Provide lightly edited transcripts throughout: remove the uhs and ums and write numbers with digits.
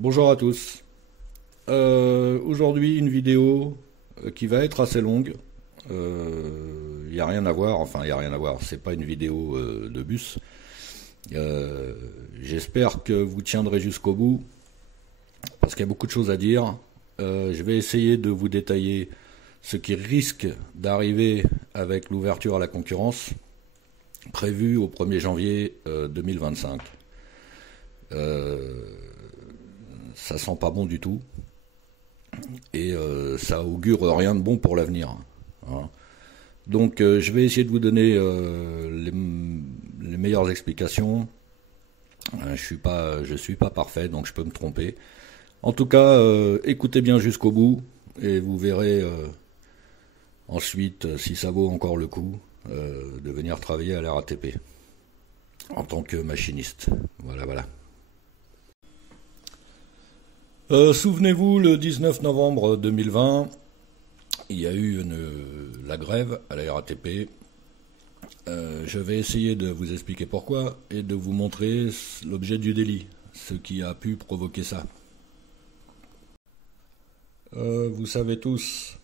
Bonjour à tous. Aujourd'hui, une vidéo qui va être assez longue. Il n'y a rien à voir, enfin, il n'y a rien à voir, c'est pas une vidéo de bus. J'espère que vous tiendrez jusqu'au bout, parce qu'il y a beaucoup de choses à dire. Je vais essayer de vous détailler ce qui risque d'arriver avec l'ouverture à la concurrence, prévue au 1er janvier 2025. Ça sent pas bon du tout et ça augure rien de bon pour l'avenir, hein. Donc je vais essayer de vous donner les meilleures explications. Je suis pas parfait, donc je peux me tromper. En tout cas, écoutez bien jusqu'au bout et vous verrez ensuite si ça vaut encore le coup de venir travailler à la RATP en tant que machiniste. Voilà. Souvenez-vous, le 19 novembre 2020, il y a eu la grève à la RATP. Je vais essayer de vous expliquer pourquoi et de vous montrer l'objet du délit, ce qui a pu provoquer ça. Vous savez tous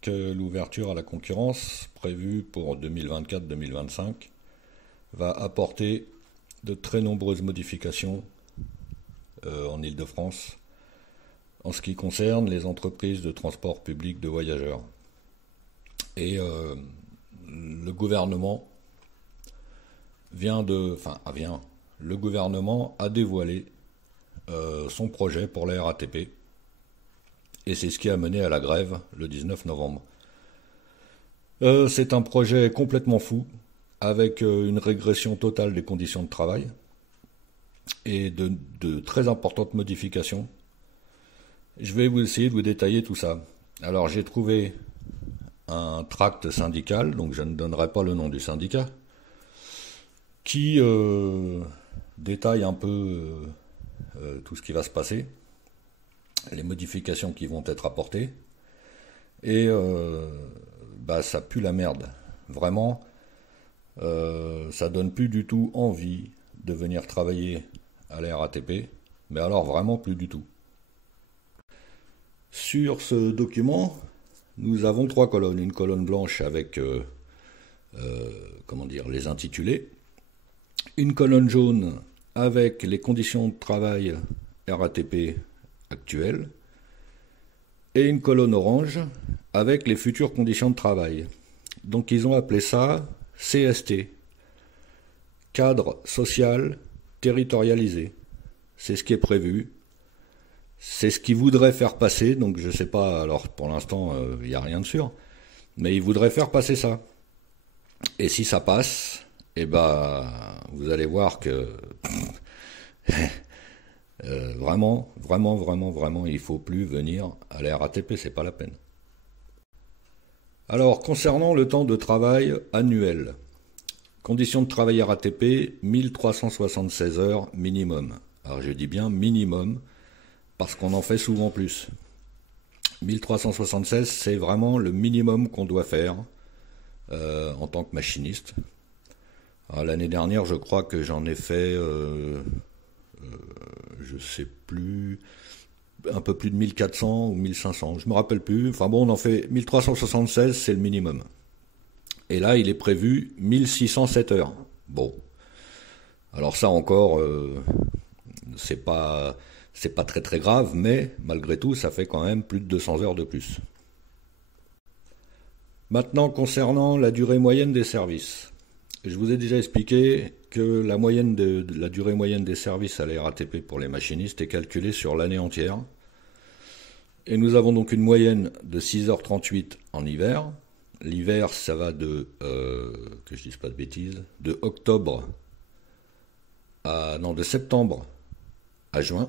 que l'ouverture à la concurrence, prévue pour 2024-2025, va apporter de très nombreuses modifications en Île-de-France, en ce qui concerne les entreprises de transport public de voyageurs. Et le gouvernement le gouvernement a dévoilé son projet pour la RATP, et c'est ce qui a mené à la grève le 19 novembre. C'est un projet complètement fou, avec une régression totale des conditions de travail, et de très importantes modifications. Je vais essayer de vous détailler tout ça. Alors j'ai trouvé un tract syndical, donc je ne donnerai pas le nom du syndicat, qui détaille un peu tout ce qui va se passer, les modifications qui vont être apportées, et ça pue la merde. Vraiment, ça donne plus du tout envie de venir travailler à la RATP, mais alors vraiment plus du tout. Sur ce document, nous avons 3 colonnes. Une colonne blanche avec les intitulés, une colonne jaune avec les conditions de travail RATP actuelles, et une colonne orange avec les futures conditions de travail. Donc ils ont appelé ça CST, cadre social territorialisé. C'est ce qui est prévu. C'est ce qu'ils voudraient faire passer, donc je sais pas, alors pour l'instant il n'y a rien de sûr, mais ils voudraient faire passer ça. Et si ça passe, vous allez voir que vraiment, il faut plus venir à la RATP, c'est pas la peine. Alors, concernant le temps de travail annuel, conditions de travail RATP, 1376 heures minimum. Alors je dis bien minimum, parce qu'on en fait souvent plus. 1376, c'est vraiment le minimum qu'on doit faire en tant que machiniste. L'année dernière, je crois que j'en ai fait, je sais plus, un peu plus de 1400 ou 1500, je me rappelle plus. Enfin bon, on en fait 1376, c'est le minimum. Et là, il est prévu 1607 heures. Bon. Alors ça encore, c'est pas très grave, mais malgré tout, ça fait quand même plus de 200 heures de plus. Maintenant, concernant la durée moyenne des services. Je vous ai déjà expliqué que la durée moyenne des services à la RATP pour les machinistes est calculée sur l'année entière. Et nous avons donc une moyenne de 6h38 en hiver. L'hiver, ça va de septembre à juin.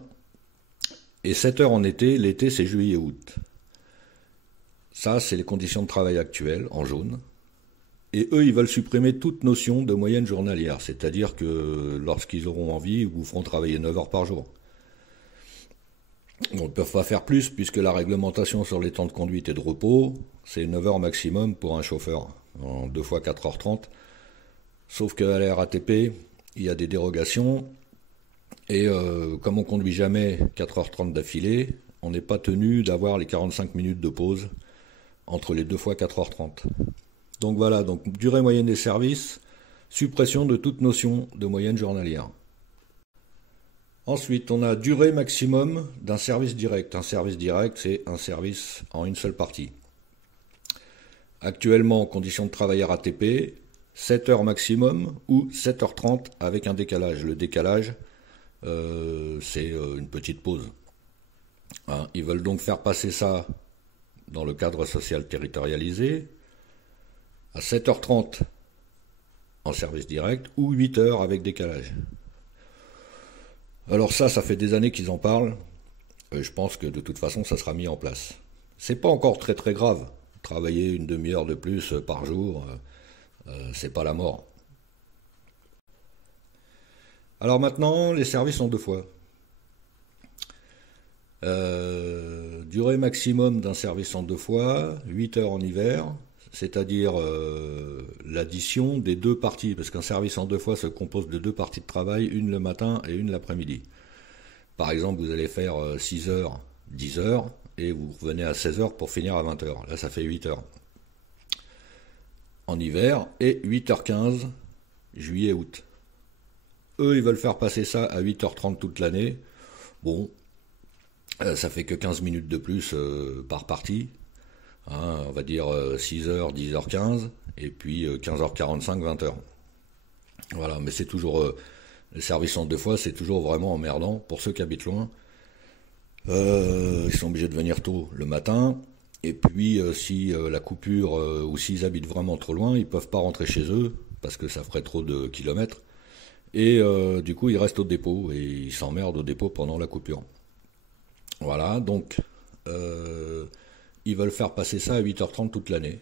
Et 7 heures en été, l'été c'est juillet-août. Ça, c'est les conditions de travail actuelles, en jaune. Et eux, ils veulent supprimer toute notion de moyenne journalière, c'est-à-dire que lorsqu'ils auront envie, ils vous feront travailler 9 heures par jour. Ils ne peuvent pas faire plus, puisque la réglementation sur les temps de conduite et de repos, c'est 9 heures maximum pour un chauffeur, en 2 fois 4h30. Sauf qu'à la RATP, il y a des dérogations, Et comme on conduit jamais 4h30 d'affilée, on n'est pas tenu d'avoir les 45 minutes de pause entre les deux fois 4h30. Donc voilà, donc durée moyenne des services, suppression de toute notion de moyenne journalière. Ensuite, on a durée maximum d'un service direct. Un service direct, c'est un service en une seule partie. Actuellement, conditions de travail RATP, 7 heures maximum ou 7h30 avec un décalage. Le décalage, c'est une petite pause. Hein, ils veulent donc faire passer ça dans le cadre social territorialisé à 7h30 en service direct ou 8 heures avec décalage. Alors ça fait des années qu'ils en parlent. Je pense que de toute façon, ça sera mis en place. C'est pas encore très très grave. Travailler une demi-heure de plus par jour, c'est pas la mort. Alors maintenant, les services en deux fois. Durée maximum d'un service en deux fois, 8 heures en hiver, c'est-à-dire l'addition des deux parties, parce qu'un service en deux fois se compose de deux parties de travail, une le matin et une l'après-midi. Par exemple, vous allez faire 6 heures, 10 heures, et vous revenez à 16 heures pour finir à 20 heures. Là, ça fait 8 heures. En hiver, et 8h15, juillet-août. Eux, ils veulent faire passer ça à 8h30 toute l'année. Bon, ça fait que 15 minutes de plus par partie. Hein, on va dire 6h, 10h15, et puis 15h45, 20h. Voilà, mais c'est toujours... le service en deux fois, c'est toujours vraiment emmerdant pour ceux qui habitent loin. Ils sont obligés de venir tôt le matin. Et puis, si la coupure, ou s'ils habitent vraiment trop loin, ils peuvent pas rentrer chez eux, parce que ça ferait trop de kilomètres. Et du coup, ils restent au dépôt, et ils s'emmerdent au dépôt pendant la coupure. Voilà, donc... ils veulent faire passer ça à 8h30 toute l'année.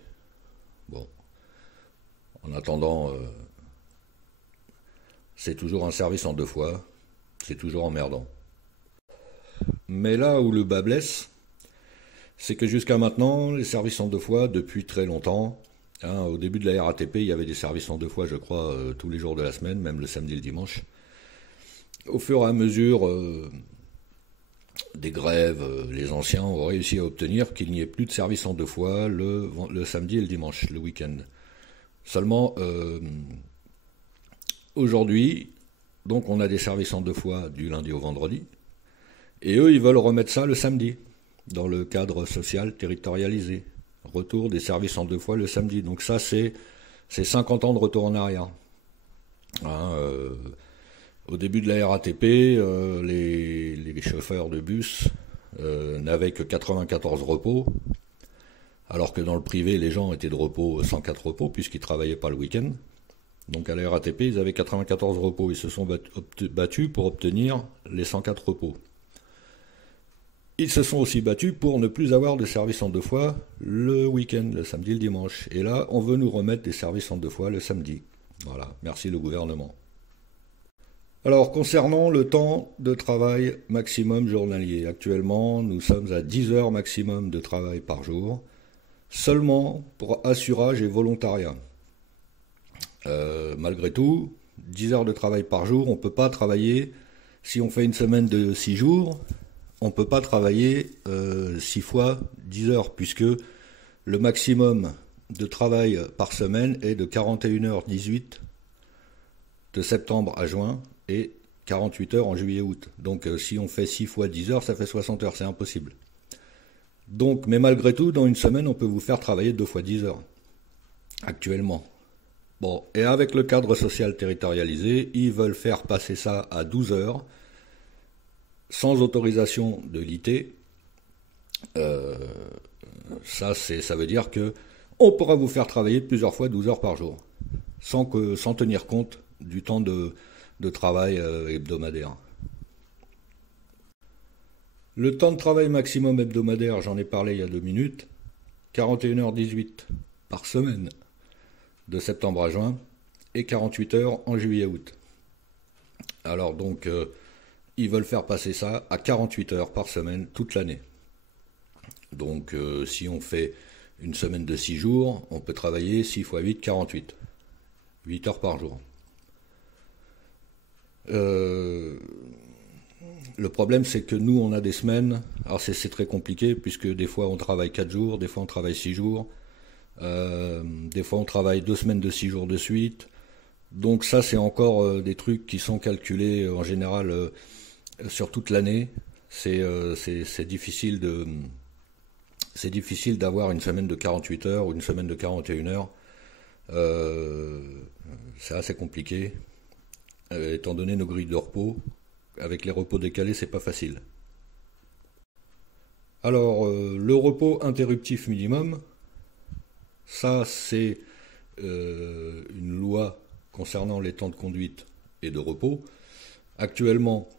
Bon. En attendant, c'est toujours un service en deux fois. C'est toujours emmerdant. Mais là où le bas blesse, c'est que jusqu'à maintenant, les services en deux fois, depuis très longtemps, hein, au début de la RATP, il y avait des services en deux fois, je crois, tous les jours de la semaine, même le samedi et le dimanche. Au fur et à mesure... des grèves, les anciens ont réussi à obtenir qu'il n'y ait plus de service en deux fois le samedi et le dimanche, le week-end. Seulement, aujourd'hui, donc on a des services en deux fois du lundi au vendredi, et eux, ils veulent remettre ça le samedi, dans le cadre social territorialisé. Retour des services en deux fois le samedi. Donc ça, c'est 50 ans de retour en arrière. Hein, au début de la RATP, les chauffeurs de bus n'avaient que 94 repos, alors que dans le privé, les gens étaient de repos 104 repos, puisqu'ils ne travaillaient pas le week-end. Donc à la RATP, ils avaient 94 repos. Ils se sont battus pour obtenir les 104 repos. Ils se sont aussi battus pour ne plus avoir de service en deux fois le week-end, le samedi et le dimanche. Et là, on veut nous remettre des services en deux fois le samedi. Voilà, merci le gouvernement. Alors, concernant le temps de travail maximum journalier, actuellement, nous sommes à 10 heures maximum de travail par jour, seulement pour assurage et volontariat. Malgré tout, 10 heures de travail par jour, on ne peut pas travailler, si on fait une semaine de 6 jours, on ne peut pas travailler 6 fois 10 heures, puisque le maximum de travail par semaine est de 41h18 de septembre à juin, et 48 heures en juillet-août. Donc si on fait 6 fois 10 heures, ça fait 60 heures, c'est impossible. Donc, mais malgré tout, dans une semaine, on peut vous faire travailler 2 fois 10 heures, actuellement. Bon, et avec le cadre social territorialisé, ils veulent faire passer ça à 12 heures, sans autorisation de l'IT. Ça veut dire que on pourra vous faire travailler plusieurs fois 12 heures par jour, sans tenir compte du temps de travail hebdomadaire. Le temps de travail maximum hebdomadaire, j'en ai parlé il y a 2 minutes, 41h18 par semaine, de septembre à juin, et 48 heures en juillet-août. Alors donc, ils veulent faire passer ça à 48 heures par semaine toute l'année. Donc si on fait une semaine de 6 jours, on peut travailler 6 x 8, 48. 8 heures par jour. Le problème, c'est que nous, on a des semaines, alors c'est très compliqué, puisque des fois on travaille 4 jours, des fois on travaille 6 jours, des fois on travaille 2 semaines de 6 jours de suite. Donc ça, c'est encore des trucs qui sont calculés en général sur toute l'année. C'est difficile d'avoir une semaine de 48 heures ou une semaine de 41 heures. C'est assez compliqué, étant donné nos grilles de repos. Avec les repos décalés, c'est pas facile. Alors, le repos interruptif minimum, ça c'est une loi concernant les temps de conduite et de repos. Actuellement,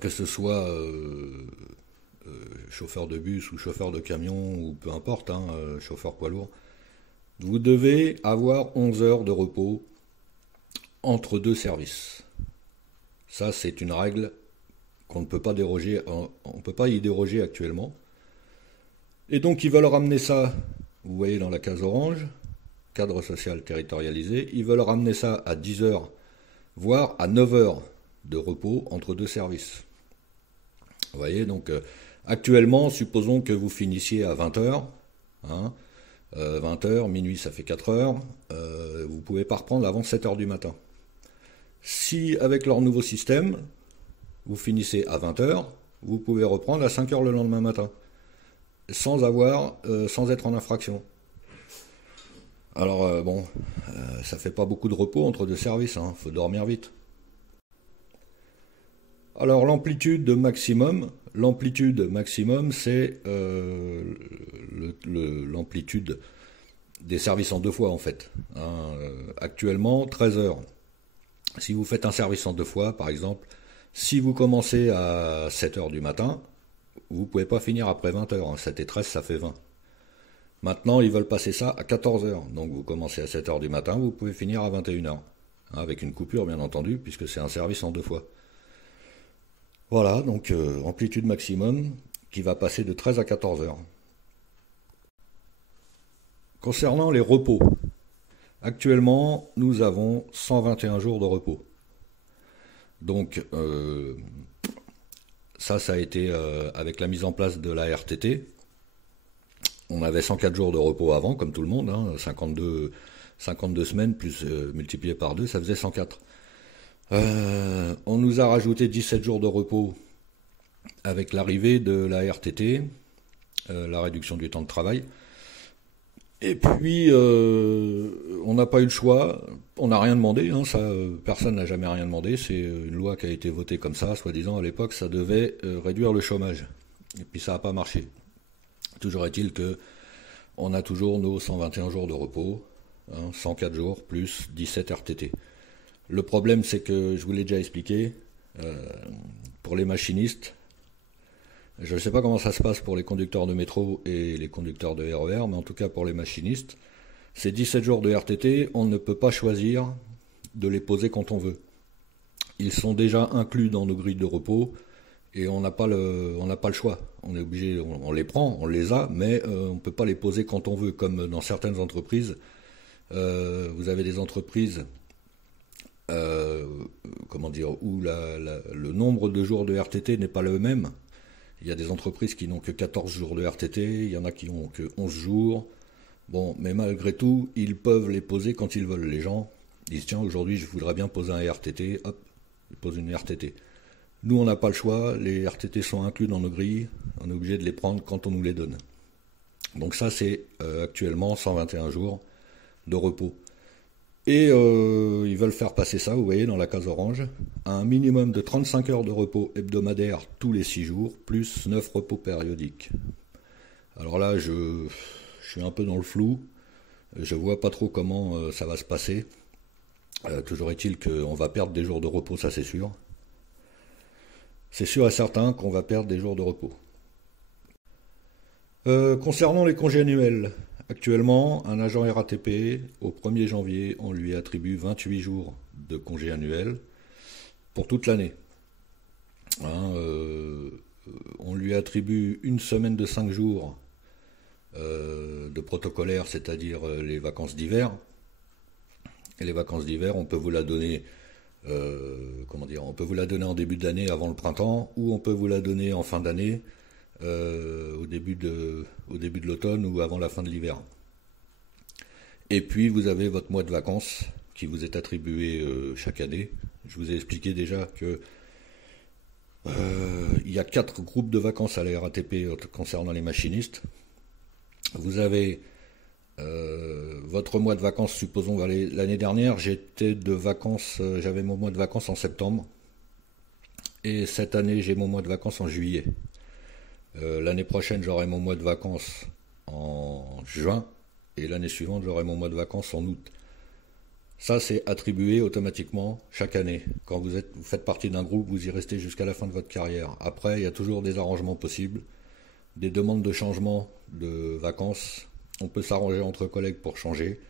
que ce soit chauffeur de bus ou chauffeur de camion ou peu importe, hein, chauffeur poids lourd, vous devez avoir 11 heures de repos entre deux services. Ça, c'est une règle qu'on ne peut pas déroger, on ne peut pas y déroger actuellement. Et donc, ils veulent ramener ça, vous voyez dans la case orange, cadre social territorialisé, ils veulent ramener ça à 10 heures, voire à 9 heures de repos entre deux services. Vous voyez, donc, actuellement, supposons que vous finissiez à 20 heures, hein, 20 heures, minuit, ça fait 4 heures, vous ne pouvez pas reprendre avant 7 heures du matin. Si, avec leur nouveau système, vous finissez à 20 heures, vous pouvez reprendre à 5 heures le lendemain matin, sans être en infraction. Alors, ça fait pas beaucoup de repos entre deux services, hein, faut dormir vite. Alors, l'amplitude maximum, c'est l'amplitude des services en deux fois, en fait. Hein, actuellement, 13 heures. Si vous faites un service en deux fois, par exemple, si vous commencez à 7 heures du matin, vous ne pouvez pas finir après 20 heures. Hein. 7 et 13, ça fait 20. Maintenant, ils veulent passer ça à 14 heures. Donc, vous commencez à 7 heures du matin, vous pouvez finir à 21 heures. Hein, avec une coupure, bien entendu, puisque c'est un service en deux fois. Voilà, donc amplitude maximum qui va passer de 13 à 14 heures. Concernant les repos, actuellement, nous avons 121 jours de repos. Donc, ça a été avec la mise en place de la RTT. On avait 104 jours de repos avant, comme tout le monde, hein, 52 semaines plus multiplié par 2, ça faisait 104. On nous a rajouté 17 jours de repos avec l'arrivée de la RTT, la réduction du temps de travail. Et puis, on n'a pas eu le choix, on n'a rien demandé, hein, ça, personne n'a jamais rien demandé, c'est une loi qui a été votée comme ça, soi-disant à l'époque, ça devait réduire le chômage. Et puis ça n'a pas marché. Toujours est-il que on a toujours nos 121 jours de repos, hein, 104 jours plus 17 RTT. Le problème, c'est que, je vous l'ai déjà expliqué, pour les machinistes, je ne sais pas comment ça se passe pour les conducteurs de métro et les conducteurs de RER, mais en tout cas pour les machinistes, ces 17 jours de RTT, on ne peut pas choisir de les poser quand on veut. Ils sont déjà inclus dans nos grilles de repos et on n'a pas le choix. On est obligé, on les prend, on les a, mais on ne peut pas les poser quand on veut, comme dans certaines entreprises. Vous avez des entreprises où le nombre de jours de RTT n'est pas le même. Il y a des entreprises qui n'ont que 14 jours de RTT, il y en a qui n'ont que 11 jours. Bon, mais malgré tout, ils peuvent les poser quand ils veulent. Les gens disent, tiens, aujourd'hui, je voudrais bien poser un RTT, hop, ils posent une RTT. Nous, on n'a pas le choix, les RTT sont inclus dans nos grilles, on est obligé de les prendre quand on nous les donne. Donc ça, c'est actuellement 121 jours de repos. Et ils veulent faire passer ça, vous voyez, dans la case orange, à un minimum de 35 heures de repos hebdomadaire tous les 6 jours, plus 9 repos périodiques. Alors là, je suis un peu dans le flou, je vois pas trop comment ça va se passer. Toujours est-il qu'on va perdre des jours de repos, ça c'est sûr. C'est sûr et certain qu'on va perdre des jours de repos. Concernant les congés annuels, actuellement, un agent RATP, au 1er janvier, on lui attribue 28 jours de congés annuels pour toute l'année. Hein, on lui attribue une semaine de 5 jours de protocolaire, c'est-à-dire les vacances d'hiver. Et les vacances d'hiver, on peut vous la donner comment dire, on peut vous la donner en début d'année avant le printemps, ou on peut vous la donner en fin d'année, au début de l'automne ou avant la fin de l'hiver. Et puis vous avez votre mois de vacances qui vous est attribué chaque année. Je vous ai expliqué déjà que il y a 4 groupes de vacances à la RATP concernant les machinistes. Vous avez votre mois de vacances, supposons l'année dernière, j'étais de vacances, j'avais mon mois de vacances en septembre, et cette année j'ai mon mois de vacances en juillet. L'année prochaine j'aurai mon mois de vacances en juin, et l'année suivante j'aurai mon mois de vacances en août. Ça c'est attribué automatiquement chaque année. Quand vous faites partie d'un groupe, vous y restez jusqu'à la fin de votre carrière. Après, il y a toujours des arrangements possibles, des demandes de changement de vacances. On peut s'arranger entre collègues pour changer,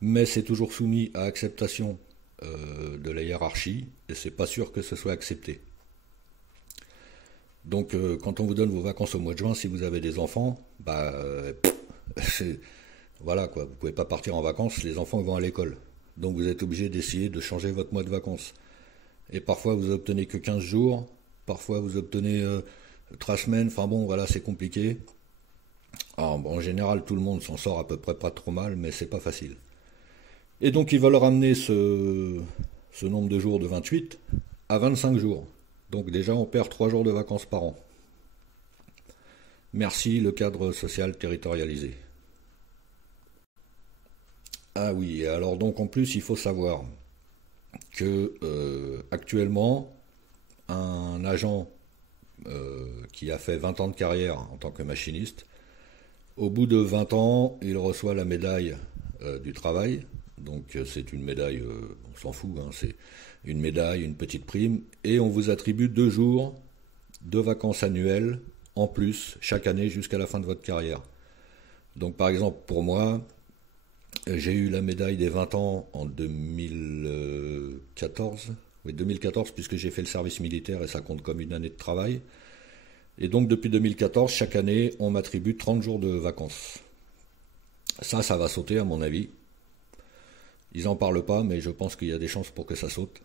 mais c'est toujours soumis à acceptation de la hiérarchie, et c'est pas sûr que ce soit accepté. Donc quand on vous donne vos vacances au mois de juin, si vous avez des enfants, voilà quoi, vous pouvez pas partir en vacances, les enfants vont à l'école. Donc vous êtes obligé d'essayer de changer votre mois de vacances. Et parfois vous obtenez que 15 jours, parfois vous obtenez 3 semaines, enfin bon voilà, c'est compliqué. Alors, en général, tout le monde s'en sort à peu près pas trop mal, mais c'est pas facile. Et donc, ils veulent ramener ce nombre de jours de 28 à 25 jours. Donc déjà, on perd 3 jours de vacances par an. Merci, le cadre social territorialisé. Ah oui, alors donc en plus, il faut savoir que actuellement, un agent qui a fait 20 ans de carrière en tant que machiniste, au bout de 20 ans, il reçoit la médaille du travail. Donc c'est une médaille, on s'en fout, hein, c'est une médaille, une petite prime, et on vous attribue 2 jours de vacances annuelles en plus chaque année jusqu'à la fin de votre carrière. Donc par exemple pour moi, j'ai eu la médaille des 20 ans en 2014, oui 2014 puisque j'ai fait le service militaire et ça compte comme une année de travail. Et donc depuis 2014, chaque année, on m'attribue 30 jours de vacances. Ça va sauter à mon avis. Ils n'en parlent pas, mais je pense qu'il y a des chances pour que ça saute.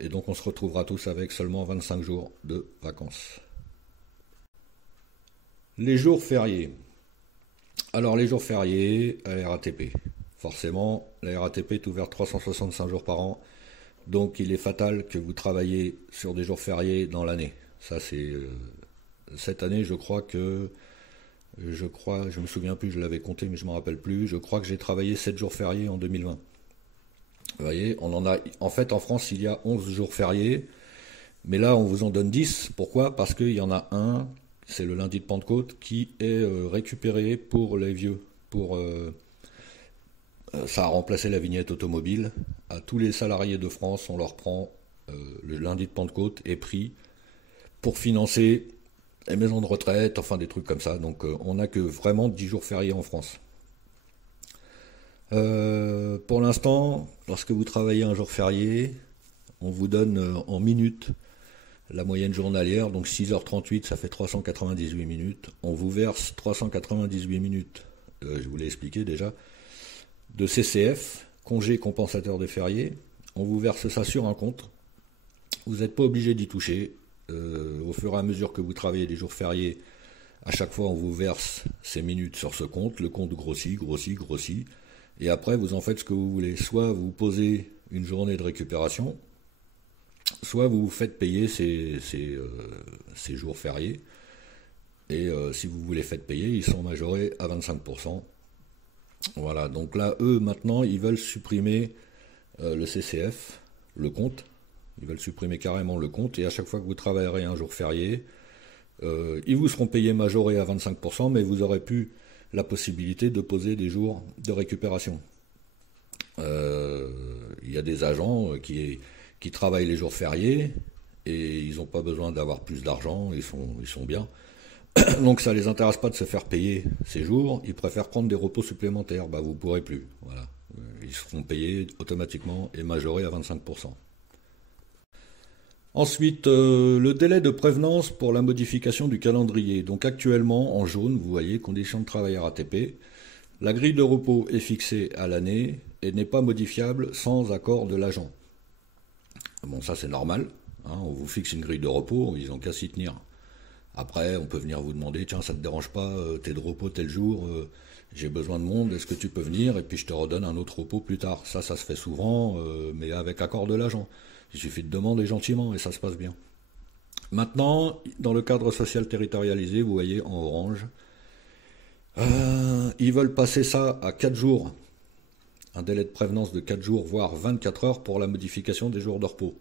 Et donc on se retrouvera tous avec seulement 25 jours de vacances. Les jours fériés. Alors les jours fériés à la RATP. Forcément, la RATP est ouverte 365 jours par an. Donc il est fatal que vous travaillez sur des jours fériés dans l'année. Ça c'est... cette année, je me souviens plus, je l'avais compté, mais je m'en rappelle plus. Je crois que j'ai travaillé 7 jours fériés en 2020. Vous voyez, en fait, en France, il y a 11 jours fériés, mais là, on vous en donne 10. Pourquoi? Parce qu'il y en a un, c'est le lundi de Pentecôte, qui est récupéré pour les vieux. Ça a remplacé la vignette automobile. À tous les salariés de France, on leur prend le lundi de Pentecôte est pris pour financer les maisons de retraite, enfin des trucs comme ça. Donc on n'a que vraiment 10 jours fériés en France. Pour l'instant, lorsque vous travaillez un jour férié, on vous donne en minutes la moyenne journalière, donc 6h38, ça fait 398 minutes. On vous verse 398 minutes, je vous l'ai expliqué déjà, de CCF, congé compensateur des fériés. On vous verse ça sur un compte. Vous n'êtes pas obligé d'y toucher. Au fur et à mesure que vous travaillez des jours fériés, à chaque fois on vous verse ces minutes sur ce compte, le compte grossit, et après vous en faites ce que vous voulez. Soit vous posez une journée de récupération, soit vous vous faites payer ces jours fériés, et si vous vous les faites payer, ils sont majorés à 25%. Voilà, donc là, eux, maintenant, ils veulent supprimer le CCF, le compte. Ils veulent supprimer carrément le compte, et à chaque fois que vous travaillerez un jour férié, ils vous seront payés majorés à 25%, mais vous aurez plus la possibilité de poser des jours de récupération. Il y a des agents qui travaillent les jours fériés, et ils n'ont pas besoin d'avoir plus d'argent, ils sont bien. Donc ça ne les intéresse pas de se faire payer ces jours, ils préfèrent prendre des repos supplémentaires. Bah vous ne pourrez plus. Voilà. Ils seront payés automatiquement et majorés à 25%. Ensuite, le délai de prévenance pour la modification du calendrier. Donc actuellement, en jaune, vous voyez, conditions de travail RATP. La grille de repos est fixée à l'année et n'est pas modifiable sans accord de l'agent. Bon, ça c'est normal, hein, on vous fixe une grille de repos, ils ont qu'à s'y tenir. Après, on peut venir vous demander, tiens, ça te dérange pas, t'es de repos tel jour, j'ai besoin de monde, est-ce que tu peux venir, et puis je te redonne un autre repos plus tard. Ça se fait souvent, mais avec accord de l'agent. Il suffit de demander gentiment et ça se passe bien. Maintenant, dans le cadre social territorialisé, vous voyez en orange, ils veulent passer ça à 4 jours, un délai de prévenance de 4 jours, voire 24 heures pour la modification des jours de repos.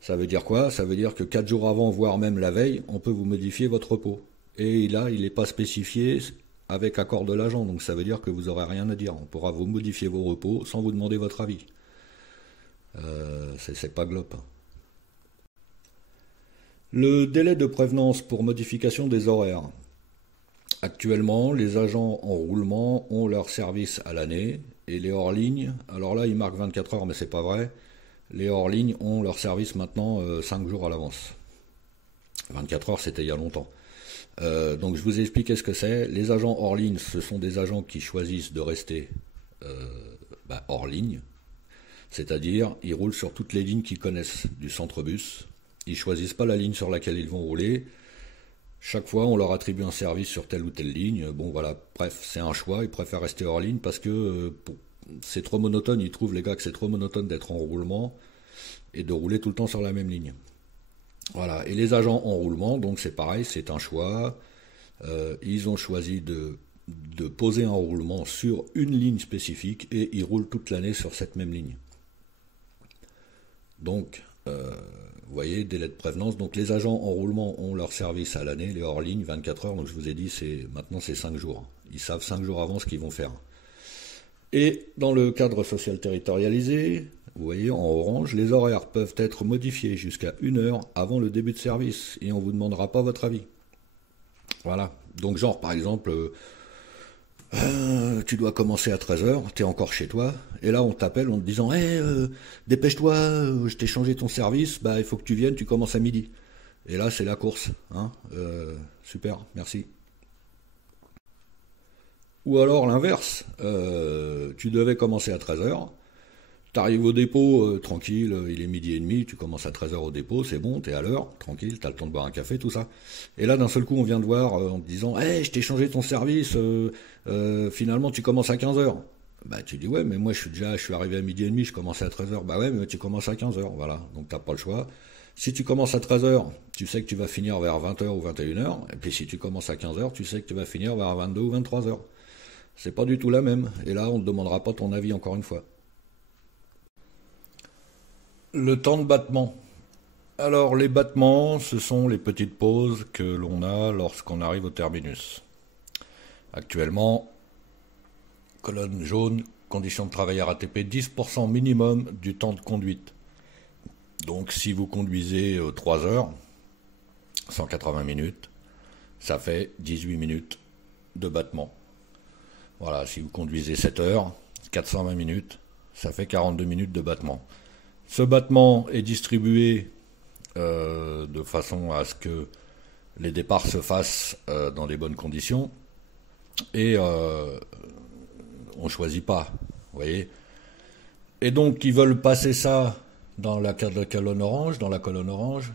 Ça veut dire quoi? Ça veut dire que 4 jours avant, voire même la veille, on peut vous modifier votre repos. Et là, il n'est pas spécifié avec accord de l'agent, donc ça veut dire que vous n'aurez rien à dire. On pourra vous modifier vos repos sans vous demander votre avis. C'est pas glop. Le délai de prévenance pour modification des horaires. Actuellement, les agents en roulement ont leur service à l'année et les hors-lignes, alors là ils marquent 24 heures mais c'est pas vrai, les hors-lignes ont leur service maintenant 5 jours à l'avance. 24 heures c'était il y a longtemps. Donc je vous ai expliqué ce que c'est. Les agents hors-ligne, ce sont des agents qui choisissent de rester hors-ligne, c'est-à-dire ils roulent sur toutes les lignes qu'ils connaissent du centre-bus. Ils choisissent pas la ligne sur laquelle ils vont rouler. Chaque fois, on leur attribue un service sur telle ou telle ligne. Bon, voilà, bref, c'est un choix. Ils préfèrent rester hors ligne parce que c'est trop monotone. Ils trouvent, les gars, que c'est trop monotone d'être en roulement et de rouler tout le temps sur la même ligne. Voilà. Et les agents en roulement, donc c'est pareil, c'est un choix. Ils ont choisi de poser un roulement sur une ligne spécifique et ils roulent toute l'année sur cette même ligne. Donc, vous voyez, délai de prévenance. Donc les agents en roulement ont leur service à l'année, les hors-lignes, 24 heures. Donc je vous ai dit, maintenant c'est 5 jours. Ils savent 5 jours avant ce qu'ils vont faire. Et dans le cadre social territorialisé, vous voyez, en orange, les horaires peuvent être modifiés jusqu'à 1 heure avant le début de service. Et on ne vous demandera pas votre avis. Voilà. Donc genre, par exemple, tu dois commencer à 13 heures, tu es encore chez toi, et là on t'appelle en te disant hey, dépêche-toi, je t'ai changé ton service, bah il faut que tu viennes, tu commences à midi. Et là c'est la course, hein. Super, merci. Ou alors l'inverse, tu devais commencer à 13 heures, tu arrives au dépôt, tranquille, il est midi et demi, tu commences à 13 heures au dépôt, c'est bon, t'es à l'heure, tranquille, t'as le temps de boire un café, tout ça. Et là, d'un seul coup, on vient te voir en te disant « Hey, je t'ai changé ton service, finalement, tu commences à 15 heures. » Bah, tu dis « Ouais, mais moi, je suis arrivé à midi et demi, je commençais à 13 heures. » Bah ouais, mais tu commences à 15 heures, voilà. Donc, t'as pas le choix. Si tu commences à 13 heures, tu sais que tu vas finir vers 20 heures ou 21 heures. Et puis, si tu commences à 15 heures, tu sais que tu vas finir vers 22 ou 23 heures. C'est pas du tout la même. Et là, on ne te demandera pas ton avis encore une fois. Le temps de battement. Alors les battements, ce sont les petites pauses que l'on a lorsqu'on arrive au terminus. Actuellement, colonne jaune, conditions de travail RATP, 10% minimum du temps de conduite. Donc si vous conduisez 3 heures, 180 minutes, ça fait 18 minutes de battement. Voilà, si vous conduisez 7 heures, 420 minutes, ça fait 42 minutes de battement. Ce battement est distribué de façon à ce que les départs se fassent dans les bonnes conditions et on ne choisit pas, vous voyez. Et donc ils veulent passer ça dans la colonne orange,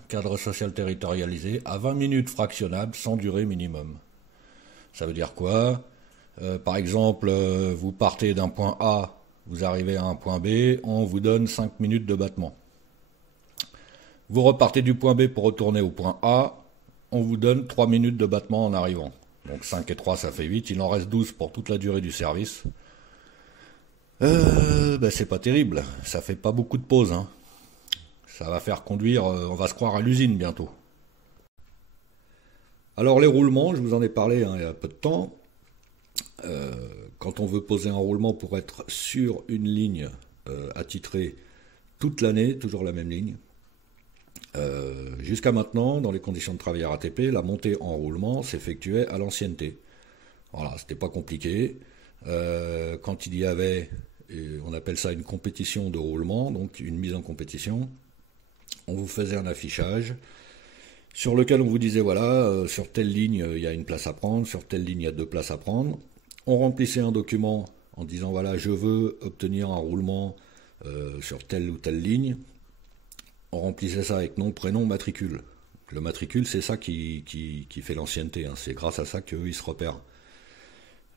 cadre social territorialisé, à 20 minutes fractionnables sans durée minimum. Ça veut dire quoi? Par exemple, vous partez d'un point A, vous arrivez à un point B, on vous donne 5 minutes de battement. Vous repartez du point B pour retourner au point A, on vous donne 3 minutes de battement en arrivant. Donc 5 et 3, ça fait 8, il en reste 12 pour toute la durée du service. C'est pas terrible, ça fait pas beaucoup de pauses, hein. Ça va faire conduire, on va se croire à l'usine bientôt. Alors les roulements, je vous en ai parlé il y a peu de temps. Quand on veut poser un roulement pour être sur une ligne attitrée toute l'année, toujours la même ligne, jusqu'à maintenant, dans les conditions de travail RATP, la montée en roulement s'effectuait à l'ancienneté. Voilà, c'était pas compliqué. Quand il y avait, on appelle ça une compétition de roulement, donc une mise en compétition, on vous faisait un affichage sur lequel on vous disait voilà, sur telle ligne il y a une place à prendre, sur telle ligne il y a 2 places à prendre. On remplissait un document en disant voilà, je veux obtenir un roulement sur telle ou telle ligne. on remplissait ça avec nom, prénom, matricule. Le matricule, c'est ça qui fait l'ancienneté, hein. C'est grâce à ça qu'eux, ils se repèrent.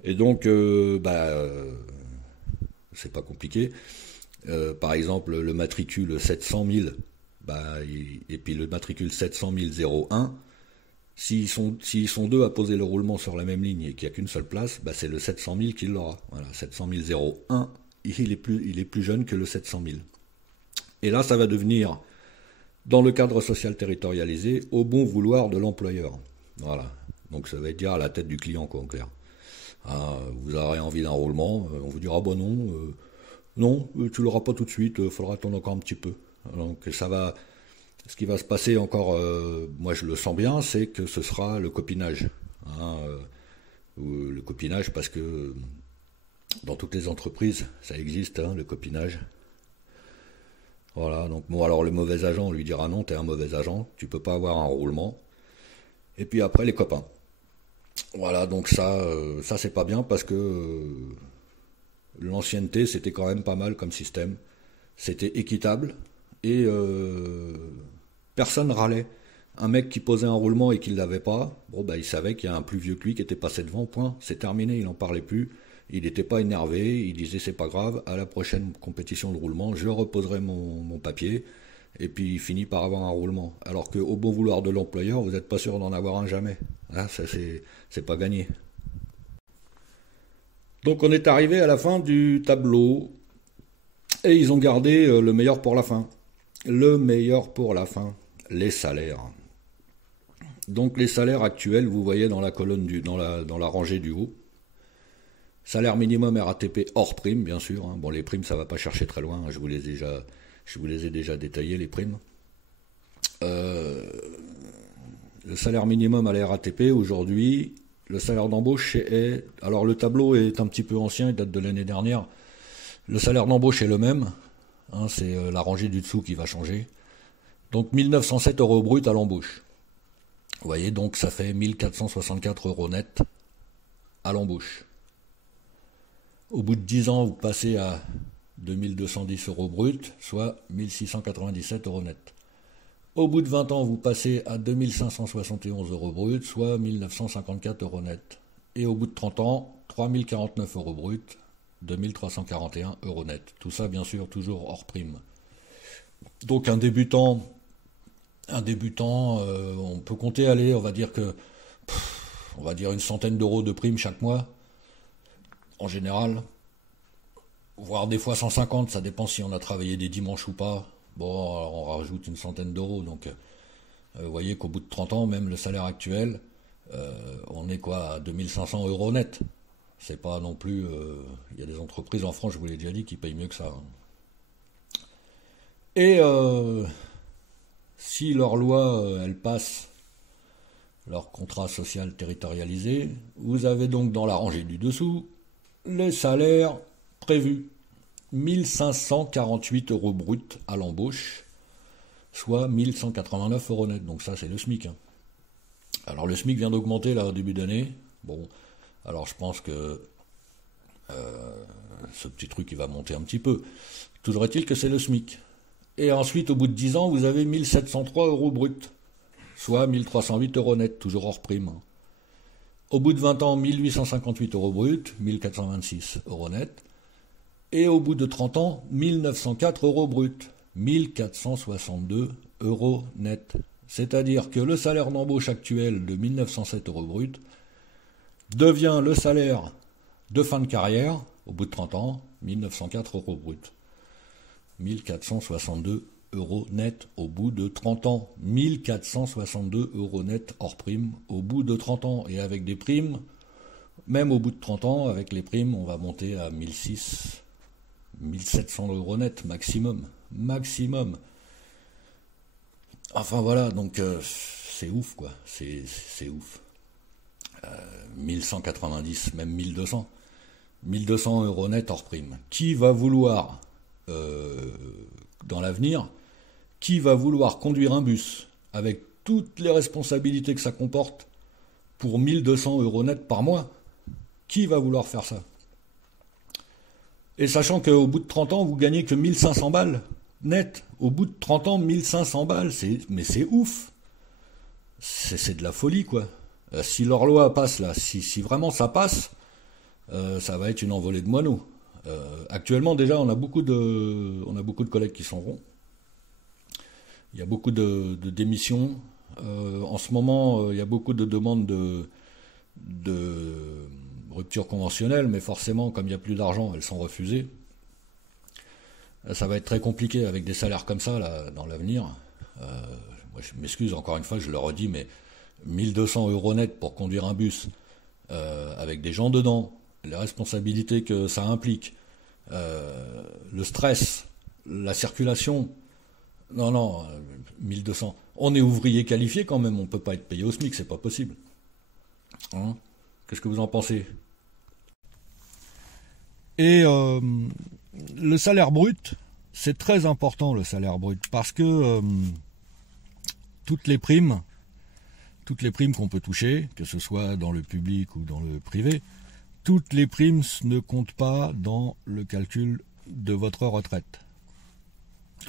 Et donc, c'est pas compliqué. Par exemple, le matricule 700 000, et puis le matricule 700 001, s'ils sont deux à poser le roulement sur la même ligne et qu'il n'y a qu'une seule place, c'est le 700 000 qui l'aura. Voilà, 700 001, il est plus jeune que le 700 000. Et là, ça va devenir, dans le cadre social territorialisé, au bon vouloir de l'employeur. Voilà. Donc ça va être dire à la tête du client, quoi, en clair. Vous aurez envie d'un roulement, on vous dira non, tu l'auras pas tout de suite, faudra attendre encore un petit peu. Donc ce qui va se passer encore, moi je le sens bien, c'est que ce sera le copinage. Le copinage, parce que dans toutes les entreprises, ça existe, le copinage. Voilà, donc bon, alors le mauvais agent, on lui dira non, t'es un mauvais agent, tu peux pas avoir un roulement. Et puis après, les copains. Voilà, donc ça c'est pas bien, parce que l'ancienneté, c'était quand même pas mal comme système. C'était équitable, et personne râlait. Un mec qui posait un roulement et qui ne l'avait pas, il savait qu'il y a un plus vieux que lui qui était passé devant, point, c'est terminé, il n'en parlait plus. Il n'était pas énervé, il disait c'est pas grave, à la prochaine compétition de roulement, je reposerai mon papier, et puis il finit par avoir un roulement. Alors qu'au bon vouloir de l'employeur, vous n'êtes pas sûr d'en avoir un jamais. Ça c'est pas gagné. Donc on est arrivé à la fin du tableau, et ils ont gardé le meilleur pour la fin. Le meilleur pour la fin, les salaires. Donc les salaires actuels, vous voyez dans la colonne dans la rangée du haut. Salaire minimum RATP hors prime, bien sûr. Bon, les primes, ça va pas chercher très loin. Je vous les ai déjà détaillées, les primes. Le salaire minimum à la RATP, aujourd'hui, le salaire d'embauche est... Alors, le tableau est un petit peu ancien, il date de l'année dernière. Le salaire d'embauche est le même. C'est la rangée du dessous qui va changer. Donc, 1907 € brut à l'embauche. Vous voyez, donc, ça fait 1464 € net à l'embauche. Au bout de 10 ans, vous passez à 2210 € brut, soit 1697 € net. Au bout de 20 ans, vous passez à 2571 € brut, soit 1954 € net. Et au bout de 30 ans, 3049 € brut, 2341 € net. Tout ça, bien sûr, toujours hors prime. Donc un débutant, on peut compter, on va dire une centaine d'euros de prime chaque mois. En général, voire des fois 150, ça dépend si on a travaillé des dimanches ou pas. Bon, alors on rajoute une centaine d'euros, donc vous voyez qu'au bout de 30 ans, même le salaire actuel, on est à 2500 € net. C'est pas non plus... Il y a des entreprises en France, je vous l'ai déjà dit, qui payent mieux que ça. Et si leur loi, elle passe, leur contrat social territorialisé, vous avez donc dans la rangée du dessous les salaires prévus. 1548 € brut à l'embauche, soit 1189 € net. Donc ça, c'est le SMIC. Alors le SMIC vient d'augmenter là au début d'année. Bon, alors je pense que ce petit truc, il va monter un petit peu. Toujours est-il que c'est le SMIC. Et ensuite, au bout de 10 ans, vous avez 1703 € brut, soit 1308 € net, toujours hors prime. Au bout de 20 ans, 1858 € brut, 1426 € net. Et au bout de 30 ans, 1904 € brut, 1462 € net. C'est-à-dire que le salaire d'embauche actuel de 1907 € brut devient le salaire de fin de carrière, au bout de 30 ans, 1904 € brut. 1462 € net au bout de 30 ans. 1462 € net hors prime au bout de 30 ans. Et avec des primes, même au bout de 30 ans, avec les primes, on va monter à 1700 € net maximum. Maximum. Enfin voilà, donc c'est ouf quoi. C'est ouf. 1190, même 1200. 1200 € net hors prime. Qui va vouloir, dans l'avenir, qui va vouloir conduire un bus avec toutes les responsabilités que ça comporte pour 1200 € net par mois? Qui va vouloir faire ça? Et sachant qu'au bout de 30 ans, vous gagnez que 1500 balles. net. Au bout de 30 ans, 1500 balles, mais c'est ouf. C'est de la folie, quoi. Si leur loi passe là, si vraiment ça passe, ça va être une envolée de moineaux. Actuellement, déjà, on a beaucoup de collègues qui s'en vont. Il y a beaucoup de démissions. En ce moment, il y a beaucoup de demandes de rupture conventionnelle, mais forcément, comme il n'y a plus d'argent, elles sont refusées. Ça va être très compliqué avec des salaires comme ça là, dans l'avenir. Moi, je m'excuse encore une fois, je le redis, mais 1200 € net pour conduire un bus avec des gens dedans, les responsabilités que ça implique, le stress, la circulation. Non, 1200. On est ouvrier qualifié quand même, on peut pas être payé au SMIC, c'est pas possible. Hein? Qu'est-ce que vous en pensez? Et le salaire brut, c'est très important le salaire brut, parce que toutes les primes qu'on peut toucher, que ce soit dans le public ou dans le privé, toutes les primes ne comptent pas dans le calcul de votre retraite.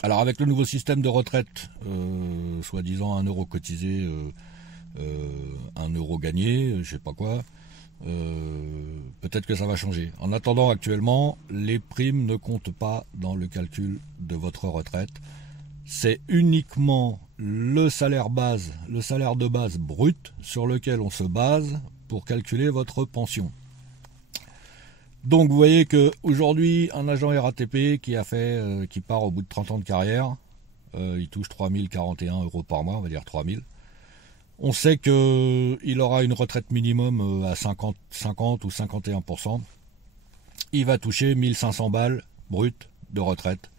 Alors avec le nouveau système de retraite, soi-disant 1 euro cotisé, 1 euro gagné, je sais pas quoi, peut-être que ça va changer. En attendant, actuellement, les primes ne comptent pas dans le calcul de votre retraite. C'est uniquement le salaire de base brut sur lequel on se base pour calculer votre pension. Donc vous voyez que aujourd'hui, un agent RATP qui part au bout de 30 ans de carrière, il touche 3041 € par mois, on va dire 3000. On sait qu'il aura une retraite minimum à 50 ou 51%. Il va toucher 1500 balles brutes de retraite.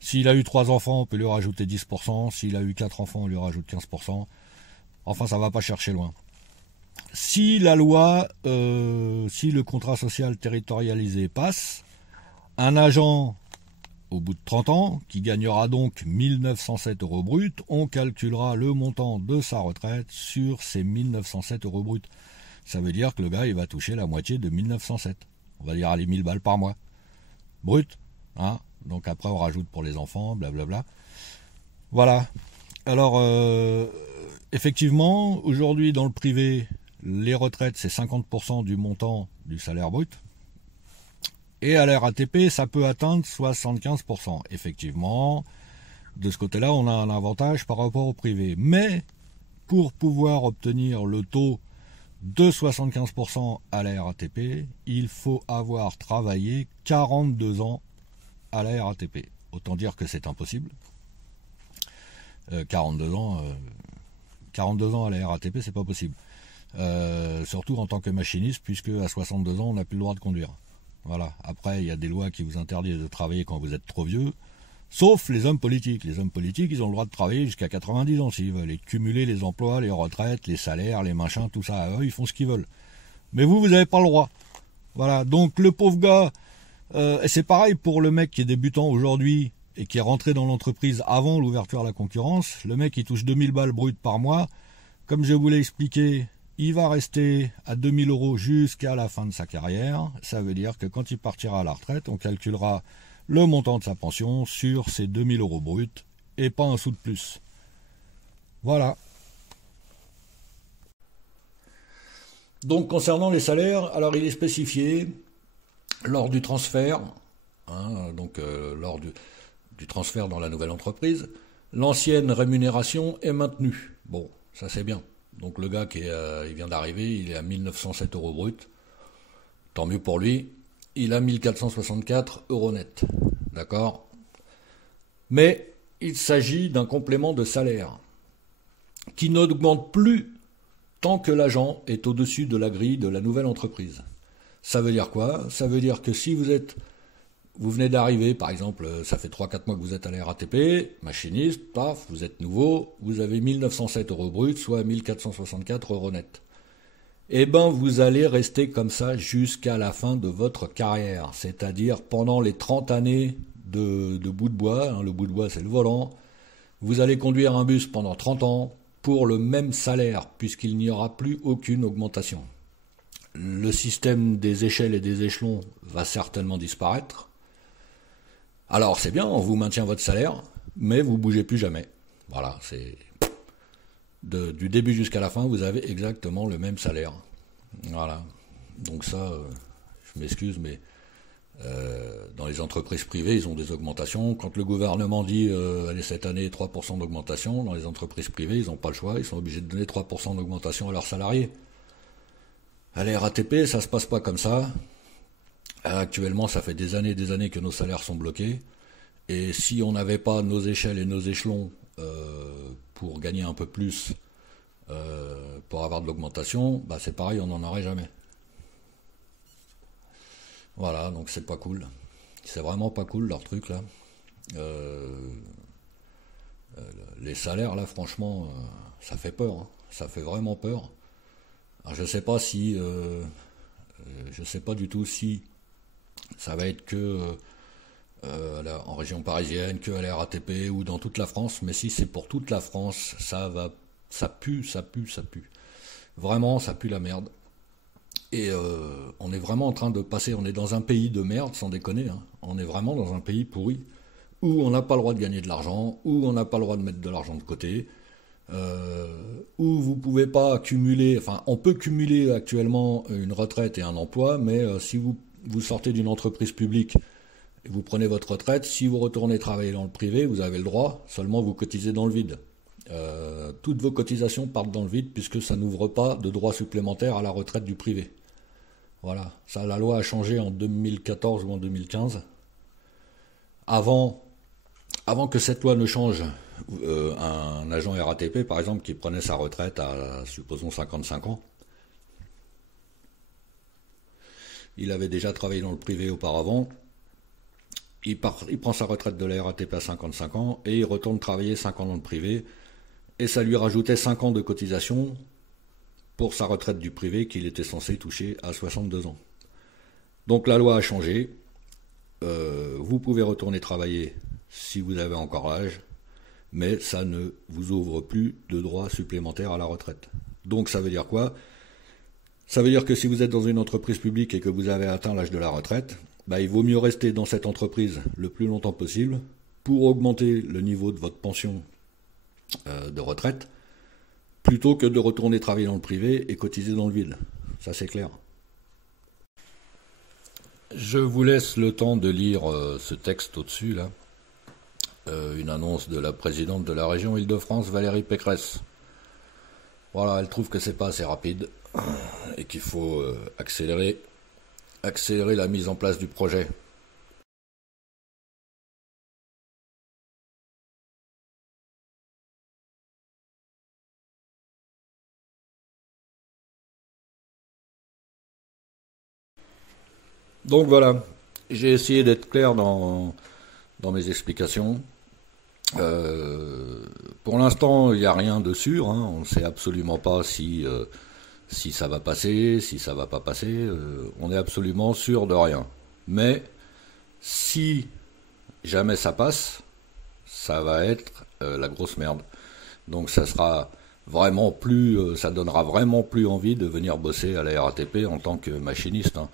S'il a eu 3 enfants, on peut lui rajouter 10%. S'il a eu 4 enfants, on lui rajoute 15%. Enfin, ça va pas chercher loin. Si la loi, si le contrat social territorialisé passe, un agent au bout de 30 ans, qui gagnera donc 1907 € bruts, on calculera le montant de sa retraite sur ces 1907 € bruts. Ça veut dire que le gars, il va toucher la moitié de 1907. On va dire, allez, 1000 balles par mois. Brut, hein. Donc après, on rajoute pour les enfants, blablabla. Voilà. Alors, effectivement, aujourd'hui, dans le privé, les retraites, c'est 50% du montant du salaire brut. Et à la RATP, ça peut atteindre 75%. Effectivement, de ce côté-là, on a un avantage par rapport au privé. Mais, pour pouvoir obtenir le taux de 75% à la RATP, il faut avoir travaillé 42 ans à la RATP. Autant dire que c'est impossible. 42 ans à la RATP, c'est pas possible. Surtout en tant que machiniste, puisque à 62 ans, on n'a plus le droit de conduire. Voilà. Après, il y a des lois qui vous interdisent de travailler quand vous êtes trop vieux, sauf les hommes politiques. Les hommes politiques, ils ont le droit de travailler jusqu'à 90 ans s'ils veulent, et cumuler les emplois, les retraites, les salaires, les machins, tout ça. Eux, ils font ce qu'ils veulent. Mais vous n'avez pas le droit. Voilà. Donc le pauvre gars, et c'est pareil pour le mec qui est débutant aujourd'hui et qui est rentré dans l'entreprise avant l'ouverture à la concurrence. Le mec, il touche 2000 balles brutes par mois. Comme je vous l'ai expliqué, il va rester à 2000 € jusqu'à la fin de sa carrière. Ça veut dire que quand il partira à la retraite, on calculera le montant de sa pension sur ces 2000 € bruts et pas un sou de plus. Voilà. Donc concernant les salaires, alors il est spécifié lors du transfert, lors du transfert dans la nouvelle entreprise, l'ancienne rémunération est maintenue. Bon, ça c'est bien. Donc le gars il vient d'arriver, il est à 1907 € brut. Tant mieux pour lui. Il a 1464 € net. D'accord? Mais il s'agit d'un complément de salaire qui n'augmente plus tant que l'agent est au-dessus de la grille de la nouvelle entreprise. Ça veut dire quoi? Ça veut dire que si vous venez d'arriver, par exemple, ça fait 3-4 mois que vous êtes à la RATP, machiniste, paf, vous êtes nouveau, vous avez 1907 € bruts, soit 1464 € net. Eh ben, vous allez rester comme ça jusqu'à la fin de votre carrière, c'est-à-dire pendant les 30 années de bout de bois, hein, le bout de bois c'est le volant, vous allez conduire un bus pendant 30 ans pour le même salaire, puisqu'il n'y aura plus aucune augmentation. Le système des échelles et des échelons va certainement disparaître. Alors c'est bien, on vous maintient votre salaire, mais vous bougez plus jamais. Voilà, c'est du début jusqu'à la fin, vous avez exactement le même salaire. Voilà. Donc ça, je m'excuse, mais dans les entreprises privées, ils ont des augmentations. Quand le gouvernement dit allez, cette année 3% d'augmentation, dans les entreprises privées, ils n'ont pas le choix, ils sont obligés de donner 3% d'augmentation à leurs salariés. À la RATP, ça se passe pas comme ça. Actuellement, ça fait des années que nos salaires sont bloqués. Et si on n'avait pas nos échelles et nos échelons pour gagner un peu plus, pour avoir de l'augmentation, bah c'est pareil, on n'en aurait jamais. Voilà, donc c'est pas cool. C'est vraiment pas cool leur truc là. Les salaires là, franchement, ça fait peur. Hein. Ça fait vraiment peur. Alors, je sais pas si, je sais pas du tout si ça va être que en région parisienne, que à la RATP ou dans toute la France. Mais si c'est pour toute la France, ça pue. Vraiment, ça pue la merde. Et on est vraiment en train de passer, on est dans un pays de merde, sans déconner, hein. On est vraiment dans un pays pourri, où on n'a pas le droit de gagner de l'argent, où on n'a pas le droit de mettre de l'argent de côté, où vous pouvez pas cumuler, enfin on peut cumuler actuellement une retraite et un emploi, mais si vous sortez d'une entreprise publique et vous prenez votre retraite, si vous retournez travailler dans le privé, vous avez le droit, seulement vous cotisez dans le vide. Toutes vos cotisations partent dans le vide puisque ça n'ouvre pas de droits supplémentaires à la retraite du privé. Voilà, ça, la loi a changé en 2014 ou en 2015. Avant que cette loi ne change, un agent RATP, par exemple, qui prenait sa retraite à, supposons, 55 ans, il avait déjà travaillé dans le privé auparavant, il prend sa retraite de la RATP à 55 ans, et il retourne travailler 5 ans dans le privé, et ça lui rajoutait 5 ans de cotisation pour sa retraite du privé qu'il était censé toucher à 62 ans. Donc la loi a changé, vous pouvez retourner travailler si vous avez encore l'âge, mais ça ne vous ouvre plus de droits supplémentaires à la retraite. Donc ça veut dire quoi? Ça veut dire que si vous êtes dans une entreprise publique et que vous avez atteint l'âge de la retraite, bah, il vaut mieux rester dans cette entreprise le plus longtemps possible pour augmenter le niveau de votre pension de retraite, plutôt que de retourner travailler dans le privé et cotiser dans le vide. Ça, c'est clair. Je vous laisse le temps de lire ce texte au-dessus, là. Une annonce de la présidente de la région Île-de-France, Valérie Pécresse. Voilà, elle trouve que c'est pas assez rapide et qu'il faut accélérer la mise en place du projet. Donc voilà, j'ai essayé d'être clair dans mes explications. Pour l'instant, il n'y a rien de sûr, hein. On ne sait absolument pas si ça va passer, si ça va pas passer. On est absolument sûr de rien. Mais si jamais ça passe, ça va être la grosse merde. Donc ça sera vraiment plus, ça donnera vraiment plus envie de venir bosser à la RATP en tant que machiniste, hein.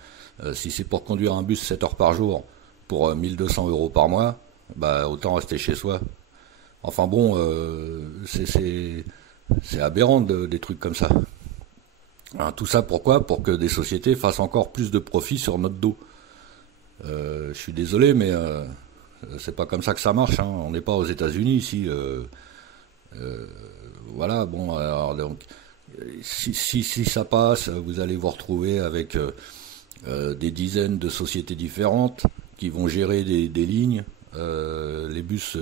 Si c'est pour conduire un bus 7 heures par jour pour 1200 € par mois, bah autant rester chez soi. Enfin bon, c'est aberrant des trucs comme ça. Hein, tout ça pourquoi? Pour que des sociétés fassent encore plus de profit sur notre dos. Je suis désolé, mais c'est pas comme ça que ça marche, hein. On n'est pas aux États-Unis ici. Voilà, bon, alors donc, si ça passe, vous allez vous retrouver avec des dizaines de sociétés différentes qui vont gérer des lignes. Les bus.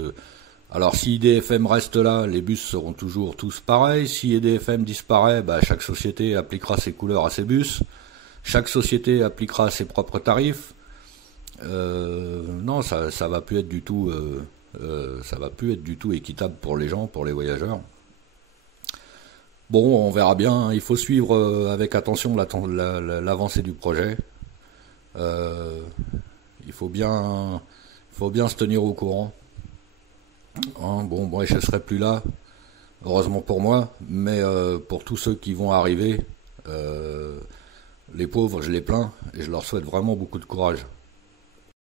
Alors si IDFM reste là, les bus seront toujours tous pareils. Si IDFM disparaît, bah, chaque société appliquera ses couleurs à ses bus. Chaque société appliquera ses propres tarifs. Non, ça va plus être du tout. Ça va plus être du tout équitable pour les gens, pour les voyageurs. Bon, on verra bien, hein. Il faut suivre avec attention l'avancée du projet. Il faut bien se tenir au courant. Hein, bon, moi je serai plus là, heureusement pour moi, mais pour tous ceux qui vont arriver, les pauvres, je les plains et je leur souhaite vraiment beaucoup de courage.